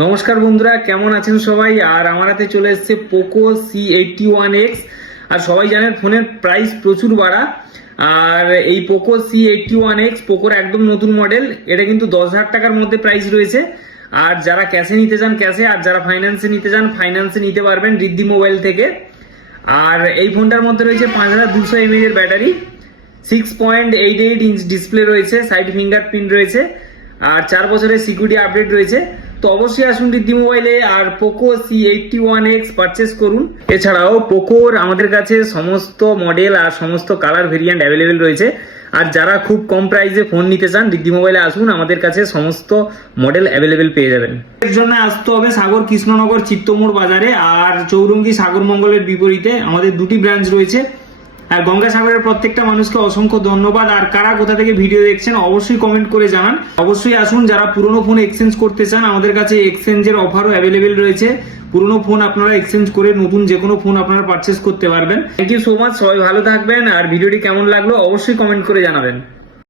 নমস্কার বন্ধুরা, কেমন আছেন সবাই? আর আমার হাতে চলে এসেছে পোকো C81X। আর সবাই জানেন ফোনের প্রাইস প্রচুর বাড়া। আর এই পোকো C81X পোকোর একদম নতুন মডেল, এটা কিন্তু 10,000 টাকার মধ্যে প্রাইস রয়েছে। আর যারা ক্যাশে নিতে চান ক্যাশে, আর যারা ফাইন্যান্সে নিতে চান ফাইন্যান্সে নিতে পারবেন রিদ্ধি মোবাইল থেকে। আর এই ফোনটার মধ্যে রয়েছে 5200 mAh এর ব্যাটারি, 6.88 ইঞ্চ ডিসপ্লে রয়েছে, সাইড ফিঙ্গারপ্রিন্ট রয়েছে, আর 4 বছরের সিকিউরিটি আপডেট রয়েছে। তো অবশ্যই আসুন রিদ্ধি মোবাইলে আর পোকো C81X পারচেস করুন। এছাড়াও পোকোর আমাদের কাছে সমস্ত মডেল আর সমস্ত কালার ভেরিয়েন্ট অ্যাভেলেবেল রয়েছে। আর যারা খুব কম প্রাইসে ফোন নিতে চান রিদ্ধি মোবাইলে আসুন, আমাদের কাছে সমস্ত মডেল অ্যাভেলেবেল পেয়ে যাবেন। এর জন্য আসতে হবে সাগর কৃষ্ণনগর চিত্তমোড় বাজারে, আর চৌরঙ্গি সাগর মঙ্গলের বিপরীতে আমাদের দুটি ব্রাঞ্চ রয়েছে। আর গঙ্গাসাগরের প্রত্যেকটা মানুষকে অসংখ্য ধন্যবাদ। আর কারা কোথা থেকে ভিডিও দেখছেন অবশ্যই কমেন্ট করে জানান। অবশ্যই আসুন, যারা পুরনো ফোন এক্সচেঞ্জ করতে চান আমাদের কাছে এক্সচেঞ্জের অফারও অ্যাভেলেবেল রয়েছে। পুরনো ফোন আপনারা এক্সচেঞ্জ করে নতুন যে কোনো ফোন আপনারা পারচেস করতে পারবেন। থ্যাংক ইউ সো মাচ, সবাই ভালো থাকবেন। আর ভিডিওটি কেমন লাগলো অবশ্যই কমেন্ট করে জানাবেন।